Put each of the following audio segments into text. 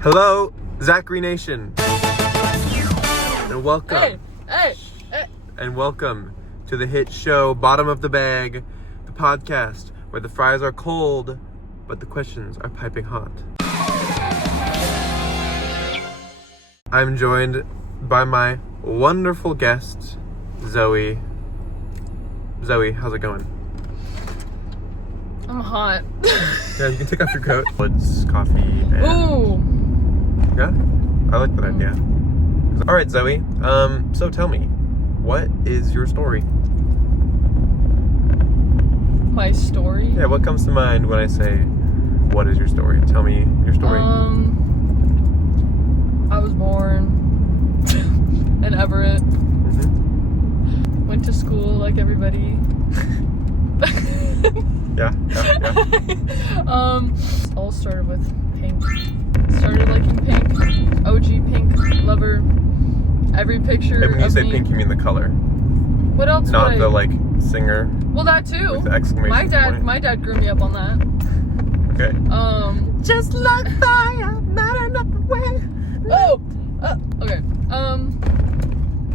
Hello, Zachary Nation, and welcome. And welcome to the hit show Bottom of the Bag, the podcast where the fries are cold, but the questions are piping hot. I'm joined by my wonderful guest, Zoe. Zoe, how's it going? I'm hot. Yeah, you can take off your coat. Woods, coffee, and... Ooh. Yeah, I like that idea. All right, Zoe. So tell me, what is your story? My story? Yeah, what comes to mind when I say, what is your story? Tell me your story. I was born in Everett. Mm-hmm. Went to school like everybody. Yeah. All started with pink. Started liking pink. OG pink lover. Every picture And when you of say me. pink, you mean the color, What else? not would the I... like singer Well, that too. with the exclamation point. My dad grew me up on that. Okay. Just like fire, not another way. Okay.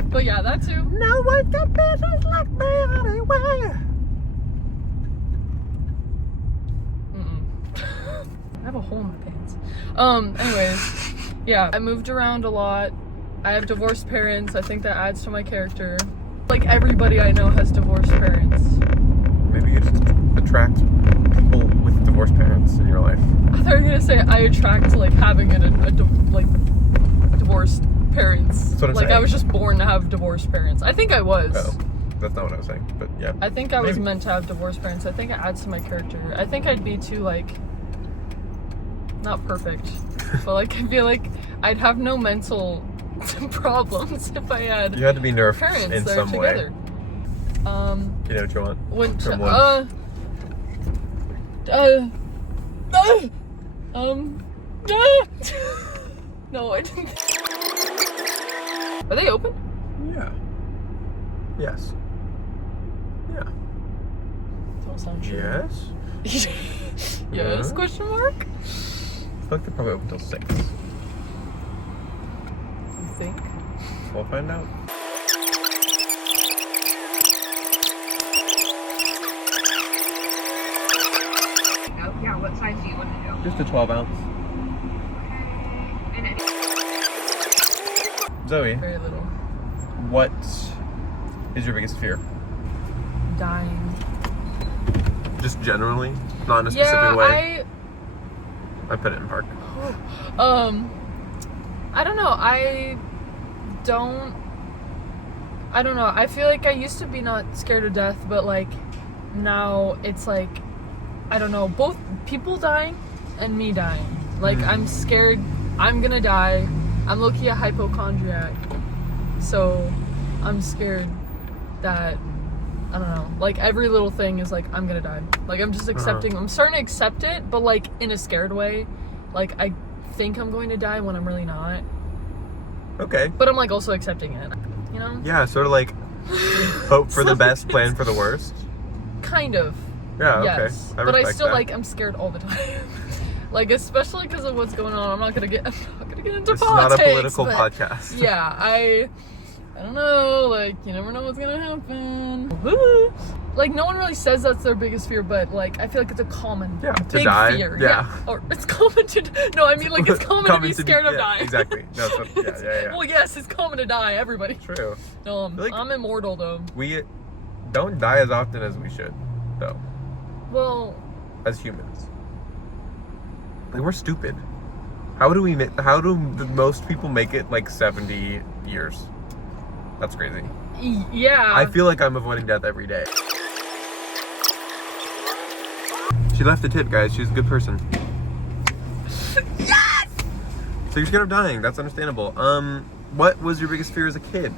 But yeah, that too. No one can be just like me anyway. I have a hole in my pants. Anyways, yeah, I moved around a lot. I have divorced parents. I think that adds to my character. Like everybody I know has divorced parents. Maybe you just attract people with divorced parents in your life. I thought you were gonna say I attract like having divorced parents. That's what I'm like saying. I was just born to have divorced parents. I think I was. Oh, that's not what I was saying, but yeah. I think I was Maybe. meant to have divorced parents. I think it adds to my character. I think I'd be too not perfect, but I feel like I'd have no mental problems if I had You had to be nerfed parents in that some are way. together. You know what you want? From one. No, I didn't. Are they open? Yeah. Yes. Yeah. Don't sound sure. Yes. Yes? Yeah. Question mark? I feel like they're probably open till 6. You think? We'll find out. Oh, yeah, what size do you want to do? Just a 12 ounce. And Zoe, Very little. what is your biggest fear? Dying. Just generally? Not in a specific way? I put it in park. I don't know. I don't know. I feel like I used to be not scared of death, but like now it's like, I don't know, both people dying and me dying. Like I'm scared I'm gonna die. I'm low-key a hypochondriac. So I'm scared that, I don't know, like every little thing is like, I'm gonna die. Like I'm just accepting, I'm starting to accept it, but like in a scared way. Like I think I'm going to die when I'm really not. Okay. But I'm like also accepting it, you know? Yeah, sort of like hope for the best, plan for the worst. Kind of. Yeah, okay. Yes. But I respect still that. I'm scared all the time. Like especially because of what's going on. I'm not gonna get into This politics. is not a political but podcast. Yeah, I don't know, like you never know what's gonna happen. Like no one really says that's their biggest fear, but like I feel like it's a common To big die. fear. Yeah. Or it's common to no, I mean like it's common to be scared of dying. Exactly. No, so, yeah. Well, yes, it's common to die. Everybody. True. No, Like- I'm immortal though. We don't die as often as we should, though, Well, as humans. Like, we're stupid. How do the most people make it like 70 years? That's crazy. yeah. I feel like I'm avoiding death every day. She left a tip, guys. She's a good person. Yes! So you're scared of dying. That's understandable. What was your biggest fear as a kid?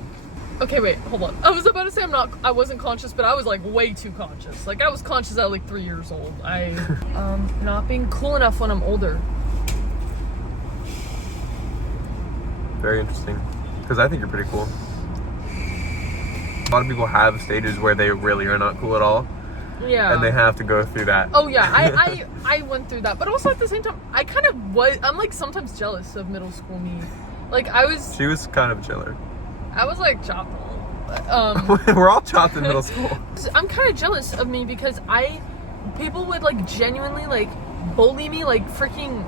Okay, wait, hold on. I was about to say I wasn't conscious, but I was like way too conscious. Like I was conscious at like 3 years old. Not being cool enough when I'm older. Very interesting. Because I think you're pretty cool. A lot of people have stages where they really are not cool at all. Yeah. And they have to go through that. Oh yeah, I went through that, but also at the same time, I kind of was. I'm like sometimes jealous of middle school me. Like She was kind of chiller. I was like chopped. We're all chopped in middle school. I'm kind of jealous of me because people would like genuinely like bully me, like freaking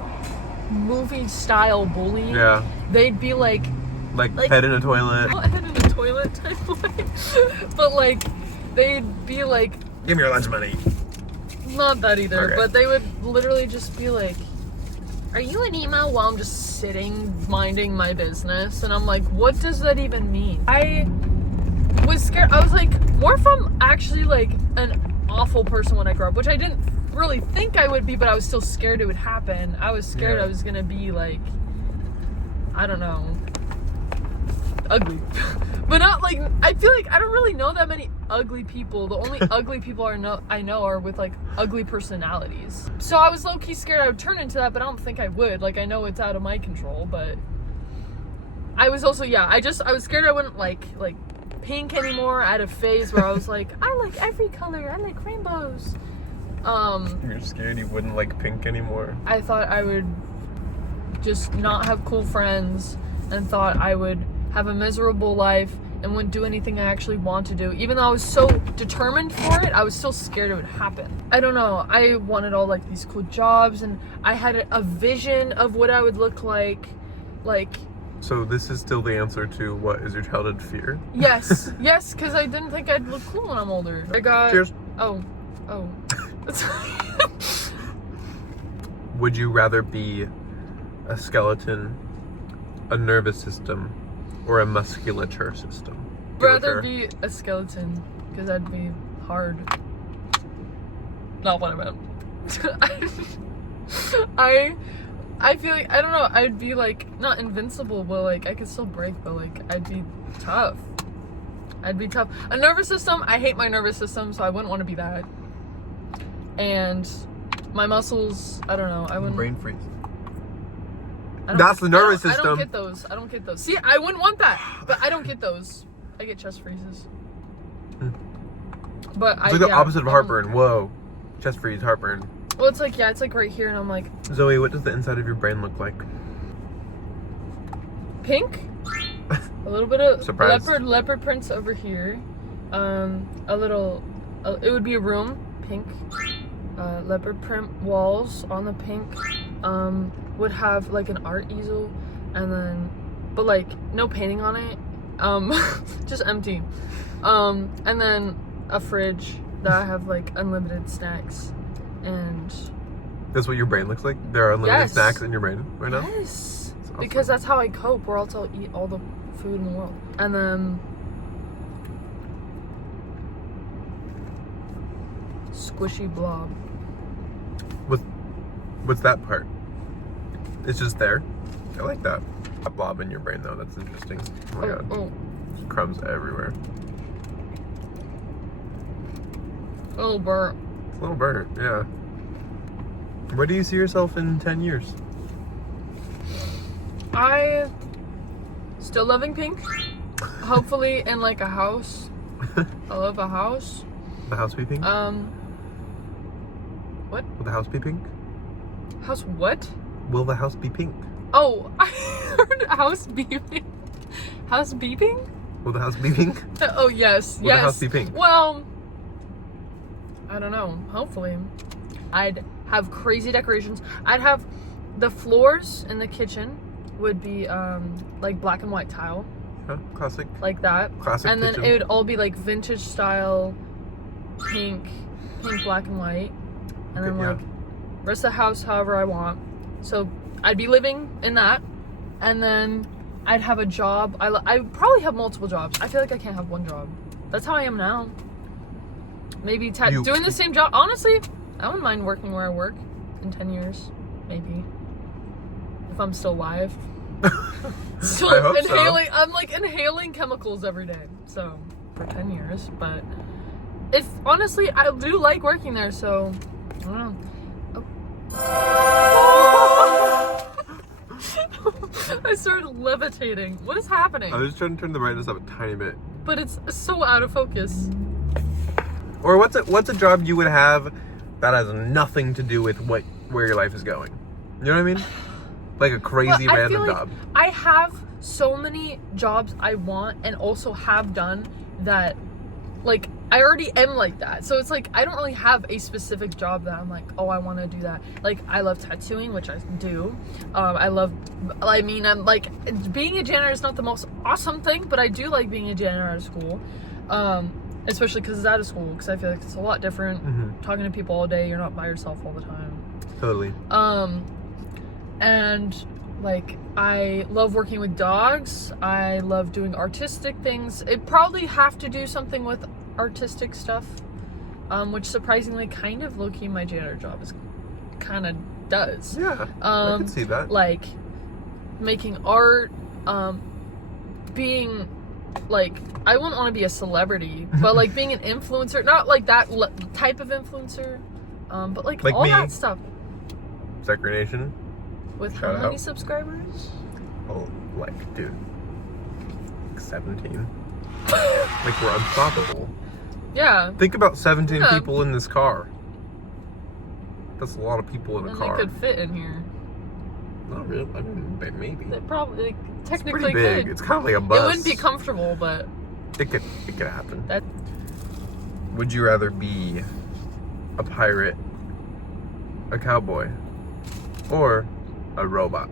movie style bullying. Yeah. They'd be like head in a toilet. not head in a toilet type way, but like they'd be like, give me your lunch money. not that either, Okay. but they would literally just be like, are you an emo? While I'm just sitting minding my business, and I'm like, what does that even mean? I was scared. I was like more from actually like an awful person when I grew up, which I didn't really think I would be, but I was still scared it would happen. I was scared Yeah. I was gonna be like, I don't know, ugly. But not like, I feel like I don't really know that many ugly people. The only ugly people I know are with like ugly personalities. So I was low-key scared I would turn into that, but I don't think I would. Like, I know it's out of my control, but I was also, yeah, I was scared I wouldn't like pink anymore. I had a phase where I was like, I like every color. I like rainbows. You're scared you wouldn't like pink anymore. I thought I would just not have cool friends and thought I would have a miserable life and wouldn't do anything I actually want to do. Even though I was so determined for it, I was still scared it would happen. I don't know. I wanted all like these cool jobs and I had a vision of what I would look like. So this is still the answer to what is your childhood fear? Yes, because I didn't think I'd look cool when I'm older. I got... Cheers. Oh. Would you rather be a skeleton, a nervous system, or a musculature system? Rather be a skeleton, because that'd be hard. Not what I meant. I feel like, I don't know, I'd be like, not invincible, but like, I could still break, but like, I'd be tough. A nervous system, I hate my nervous system, so I wouldn't want to be that. And my muscles, I don't know, I wouldn't... Brain freeze. That's the nervous system. I don't get those. See, I wouldn't want that, but I don't get those. I get chest freezes. But It's like the opposite of heartburn. Whoa. Chest freeze, heartburn. Well, it's like, yeah, it's like right here, and I'm like... Zoe, what does the inside of your brain look like? Pink. A little bit of Surprise. leopard prints over here. It would be a room, pink. Leopard print walls on the pink. Would have like an art easel, and then, but like no painting on it. Just empty. And then a fridge that I have like unlimited snacks, and That's what your brain looks like? There are unlimited Yes. snacks in your brain right now? yes, That's awesome. because that's how I cope, or else I'll eat all the food in the world. And then squishy blob. What's that part? It's just there? I like that. A blob in your brain though, that's interesting. Oh my god. Oh, Crumbs everywhere. little burnt. It's a little burnt, yeah. Where do you see yourself in 10 years? I still loving pink. Hopefully in like a house. I love a house. The house be pink? What? Will the house be pink? House what? Will the house be pink? Oh, I heard house beeping. House beeping? Will the house be pink? Oh yes, Will yes. the house be pink? Well, I don't know. Hopefully, I'd have crazy decorations. I'd have the floors in the kitchen would be like black and white tile, Yeah, classic. like that. Classic And then kitchen. it would all be like vintage style, pink, black and white, and Okay, then yeah. like rest of the house however I want. So I'd be living in that, and then I'd have a job. I would probably have multiple jobs. I feel like I can't have one job. That's how I am now. Maybe doing the same job. Honestly, I wouldn't mind working where I work in 10 years, maybe, if I'm still alive. Still I hope so. inhaling. I'm like inhaling chemicals every day. So for 10 years, but if honestly, I do like working there. So I don't know. I started levitating. What is happening? I was trying to turn the brightness up a tiny bit. But it's so out of focus. Or what's a job you would have that has nothing to do with where your life is going? You know what I mean? Like a crazy But I random feel like job. I have so many jobs I want and also have done that, like, I already am like that. So it's like I don't really have a specific job that I'm like, oh, I want to do that. Like, I love tattooing, which I do. I'm like, being a janitor is not the most awesome thing, but I do like being a janitor at a school. Especially because it's out of school, because I feel like it's a lot different. Talking to people all day, you're not by yourself all the time. Totally. And like, I love working with dogs. I love doing artistic things. It probably have to do something with artistic stuff, which surprisingly kind of low-key my janitor job is kind of does. Yeah, I can see that. Like making art, being like, I wouldn't want to be a celebrity, but like being an influencer, not like that type of influencer, but like all me. that stuff. Zachary Nation. With Shout how many out. subscribers? Oh, like, dude, 17. Like, we're unstoppable. Yeah. Think about 17 Yeah. people in this car. That's a lot of people in a And car. they could fit in here. Not really. I mean, maybe. They probably, like, It's technically pretty big. could. It's kind of like a bus. It wouldn't be comfortable, but It could happen. that. Would you rather be a pirate, a cowboy, or a robot,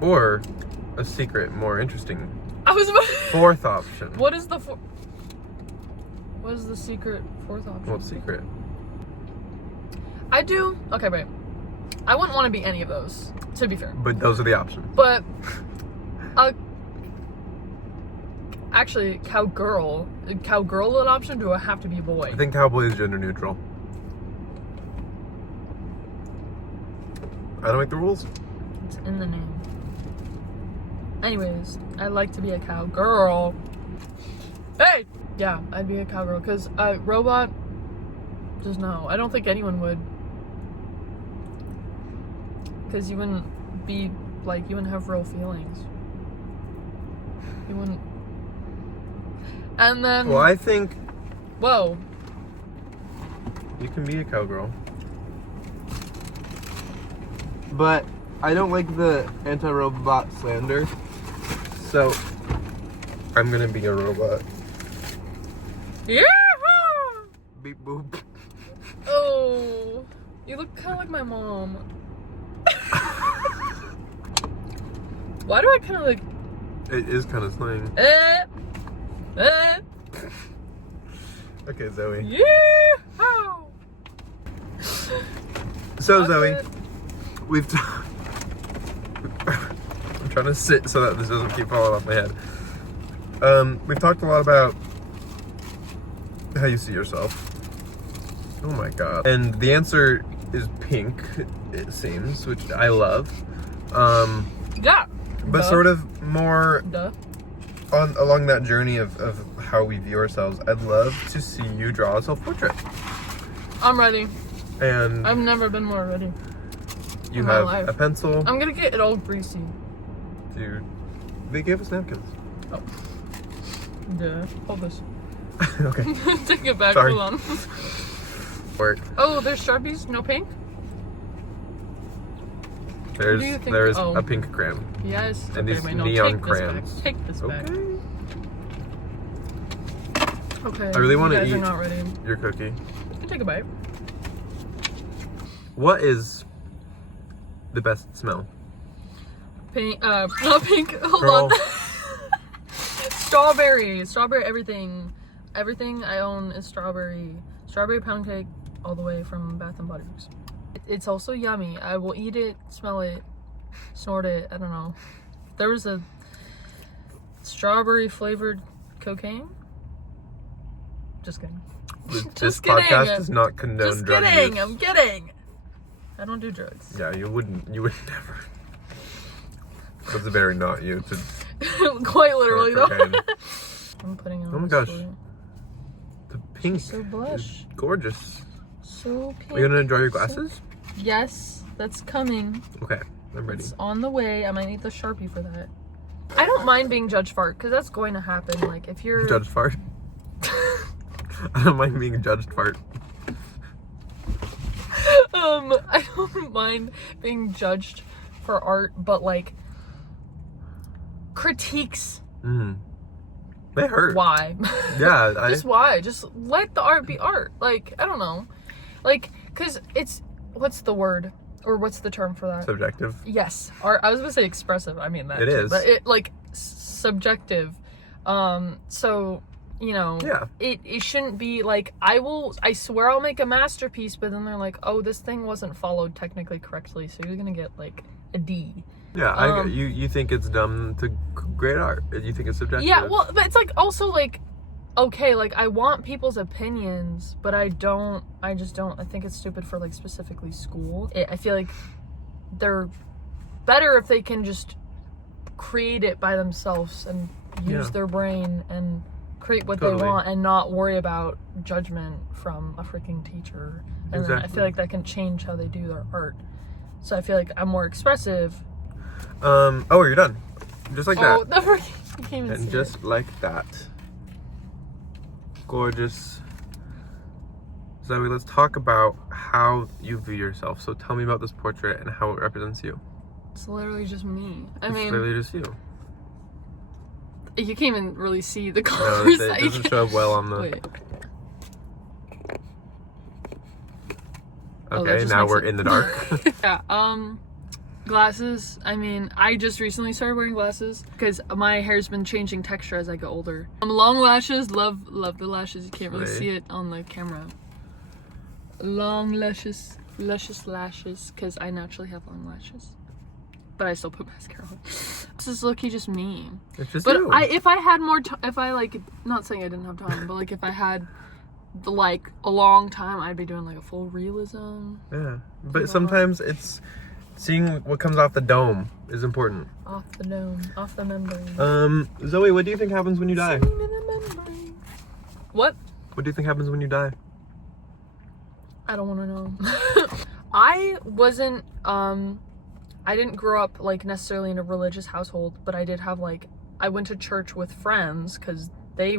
or a secret, more interesting I was about. fourth option? What is the What is the secret fourth option? What secret? I do. Okay, wait. I wouldn't want to be any of those, to be fair. But those are the options. But, actually, cowgirl an option? Do I have to be a boy? I think cowboy is gender neutral. I don't make the rules. It's in the name. Anyways, I like to be a cowgirl. Hey! Yeah, I'd be a cowgirl, because a robot, just no. I don't think anyone would. Because you wouldn't be, like, you wouldn't have real feelings. You wouldn't. And then, Well, I think whoa. you can be a cowgirl. But I don't like the anti-robot slander. So I'm gonna be a robot. Yahoo! Beep boop. Oh, you look kind of like my mom. Why do I kind of like? It is kind of slang. Okay, Zoe. Yeah. So Zoe, we've. I'm trying to sit so that this doesn't keep falling off my head. We've talked a lot about how you see yourself. Oh my god. And the answer is pink, it seems, which I love. Yeah. But Duh. sort of more Duh. along that journey of how we view ourselves, I'd love to see you draw a self-portrait. I'm ready. And I've never been more ready. you in my have life. a pencil. I'm gonna get it all greasy. Dude, they gave us napkins. Oh. Duh. Hold this. Okay. Take it back. Sorry. Hold on. Work. Oh, there's Sharpies? No pink? There's do you think- there's oh. a pink crayon. Yes. And these wait, no, neon take crayons. This back. Take this back. Okay. Okay. I really wanna you guys eat- are not ready. Your cookie. You can take a bite. What is the best smell? Pink, not pink, hold Girl. on. Strawberry, everything. Everything I own is strawberry. Strawberry pound cake all the way from Bath and Body Works. It's also yummy. I will eat it, smell it, snort it, I don't know. There was a strawberry flavored cocaine. Just kidding. This Just kidding. podcast does not condone Just drug kidding, use. I'm kidding. I don't do drugs. Yeah, you would never. That's very not you to Quite literally though. cocaine. I'm putting it on Oh my this gosh. for you. The pink So blush. is gorgeous. So pink. Are you gonna draw your glasses? Yes, that's coming. Okay, I'm ready. It's on the way. I might need the Sharpie for that. I don't mind being Judge Fart, because that's going to happen. Like, if you're... Judge fart. I don't mind being judged part. I don't mind being judged for art, but like critiques. They hurt. Why? Yeah. Just why? Just let the art be art. Like, I don't know. Like, cause it's, what's the word? Or what's the term for that? Subjective. Yes. Art, I was gonna say expressive. I mean that It too, is. but it like subjective. So, you know, Yeah. it shouldn't be like, I swear I'll make a masterpiece, but then they're like, oh, this thing wasn't followed technically correctly, so you're gonna get like a D. Yeah, you think it's dumb to grade art. You think it's subjective. Yeah, well, but it's like also like, okay, like I want people's opinions, but I just don't. I think it's stupid for like specifically school. I feel like they're better if they can just create it by themselves and use their brain and create what they want and not worry about judgment from a freaking teacher. And then I feel like that can change how they do their art. So I feel like I'm more expressive. Oh, you're done. Just like that. Oh, the freaking, you can't even And see just it. like that. Gorgeous. Zoe, let's talk about how you view yourself. So tell me about this portrait and how it represents you. It's literally just me. It's literally just you. You can't even really see the No, colors. it doesn't show up well on the... Wait. Okay, now we're in the dark. Yeah, glasses. I mean, I just recently started wearing glasses because my hair's been changing texture as I get older. Long lashes, love the lashes. You can't really see it on the camera. Long lashes, luscious lashes, because I naturally have long lashes. But I still put mascara on. This is low-key just me. It's just But you. if I had more time, if I like, not saying I didn't have time, but like if I had like a long time, I'd be doing like a full realism. Yeah, but sometimes it's seeing what comes off the dome is important. Off the dome, off the membrane. Zoe, what do you think happens when you die? What? What do you think happens when you die? I don't want to know. I wasn't, I didn't grow up like necessarily in a religious household, but I did have like, I went to church with friends because they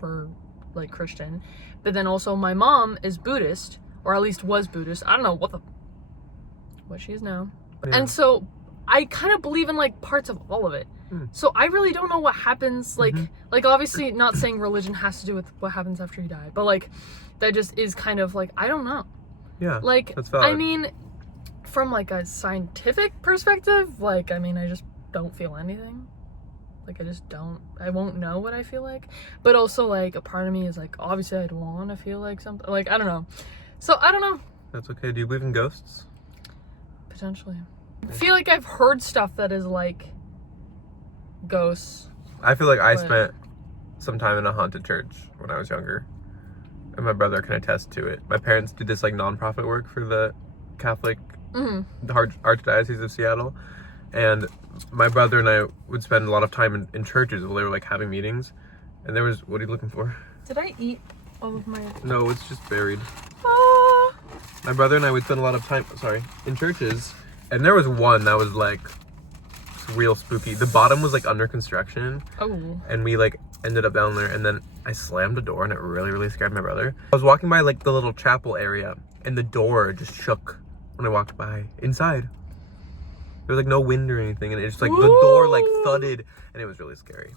were like Christian, but then also my mom is Buddhist, or at least was Buddhist. I don't know what she is now. Yeah. And so I kind of believe in like parts of all of it. So I really don't know what happens, like obviously not saying religion has to do with what happens after you die, but like that just is kind of like, I don't know. Yeah, Like, that's valid. I mean, from like a scientific perspective, like, I mean, I just don't feel anything. Like, I won't know what I feel like. But also, like, a part of me is like, obviously I'd want to feel like something. Like, I don't know. So, I don't know. That's okay. Do you believe in ghosts? Potentially. I feel like I've heard stuff that is like ghosts. I feel like I But- spent some time in a haunted church when I was younger. And my brother can attest to it. My parents did this like nonprofit work for the Catholic Archdiocese of Seattle. And my brother and I would spend a lot of time in churches while they were like having meetings. And there was, what are you looking for? Did I eat all of my... No, it's just buried. Ah! My brother and I would spend a lot of time, in churches. And there was one that was like real spooky. The bottom was like under construction. Oh. And we like ended up down there, and then I slammed the door and it really scared my brother. I was walking by like the little chapel area and the door just shook when I walked by inside. There was like no wind or anything, and it just like the door like thudded, and it was really scary.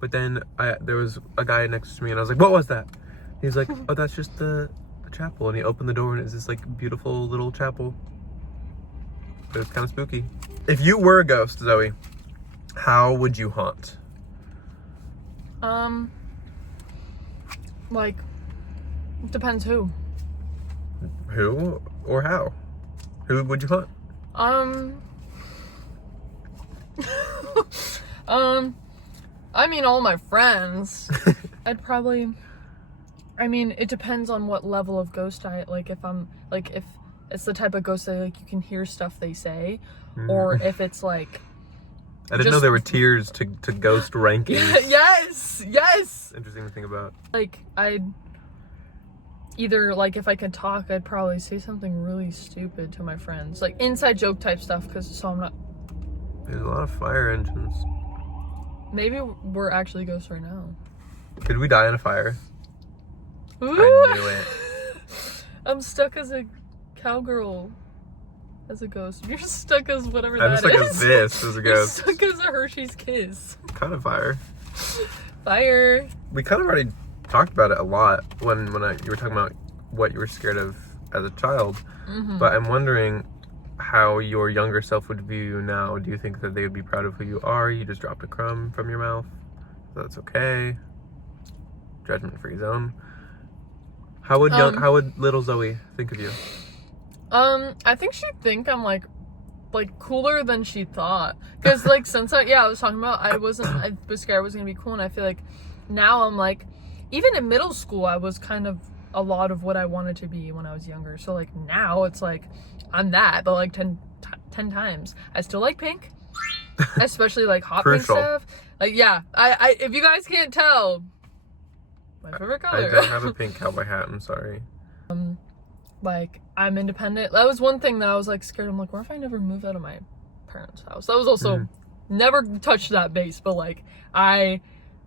But then there was a guy next to me and I was like, what was that? He was like, oh, that's just the chapel. And he opened the door and it was this like beautiful little chapel. But it's kind of spooky. If you were a ghost, Zoe, how would you haunt? Like, it depends who. Who or how? Who would you hunt? I mean, all my friends. I'd probably, I mean, it depends on what level of ghost like, if I'm, like, if it's the type of ghost that, like, you can hear stuff they say, or if it's, like... I didn't know there were tiers to ghost rankings. Yes! Interesting to think about. Like, I'd either, like, if I could talk, I'd probably say something really stupid to my friends. Like, inside joke type stuff, so I'm not... There's a lot of fire engines. Maybe we're actually ghosts right now. Did we die in a fire? Ooh. I knew it. I'm stuck as a cowgirl. As a ghost. You're stuck as whatever I'm that stuck is. as this, as a You're ghost. stuck as a Hershey's Kiss. Kind of fire. Fire. We kind of already talked about it a lot when you were talking about what you were scared of as a child. Mm-hmm. But I'm wondering how your younger self would view you now. Do you think that they would be proud of who you are? You just dropped a crumb from your mouth. That's okay. Judgment-free zone. How would little Zoe think of you? I think she'd think I'm like cooler than she thought. Cause like since I was talking about I was scared I was gonna be cool, and I feel like now I'm like, even in middle school I was kind of a lot of what I wanted to be when I was younger. So like now it's like I'm that, but like 10 times. I still like pink, especially like hot pink stuff. Like yeah, I if you guys can't tell, my favorite color. I don't have a pink cowboy hat. I'm sorry. Like I'm independent. That was one thing that I was like scared. I'm like, what if I never moved out of my parents' house? That was also never touched that base, but like I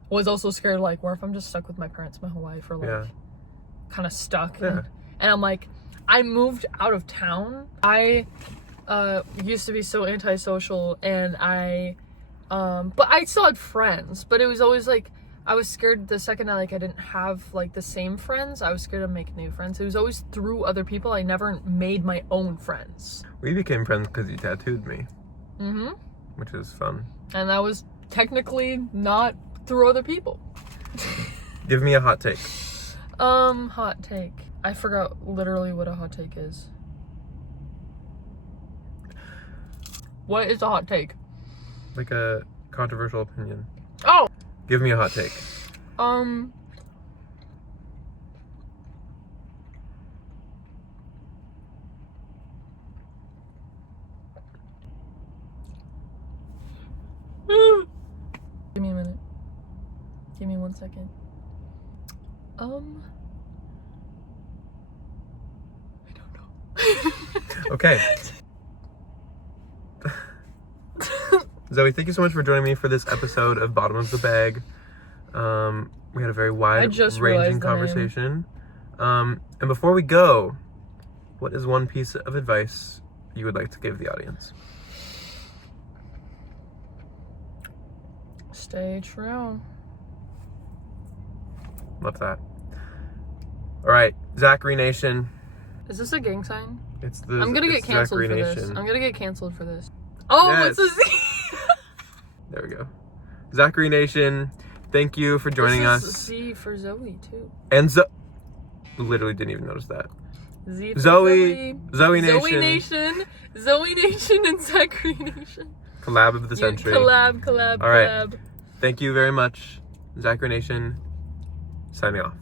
was also scared like, what if I'm just stuck with my parents my whole life, or like kind of stuck. Yeah. And I'm like, I moved out of town. I used to be so antisocial, and but I still had friends, but it was always like I was scared the second I didn't have like the same friends. I was scared to make new friends. It was always through other people. I never made my own friends. We became friends because you tattooed me. Mm-hmm. Which is fun. And that was technically not through other people. Give me a hot take. Hot take. I forgot literally what a hot take is. What is a hot take? Like a controversial opinion. Oh! Give me a hot take. Give me a minute. Give me 1 second. I don't know. Okay. Zoe, thank you so much for joining me for this episode of Bottom of the Bag. We had a very wide-ranging conversation. And before we go, what is one piece of advice you would like to give the audience? Stay true. Love that. All right, Zachary Nation. Is this a gang sign? It's I'm gonna get canceled Zachary for Nation. this. I'm gonna get canceled for this. Oh, Yes. what's this? There we go. Zachary Nation, thank you for joining this is us. Z for Zoe too. And literally didn't even notice that. Z for Zoe Nation. Zoe Nation. Zoe Nation and Zachary Nation. Collab of the century. Collab. All right. Thank you very much, Zachary Nation. Signing off.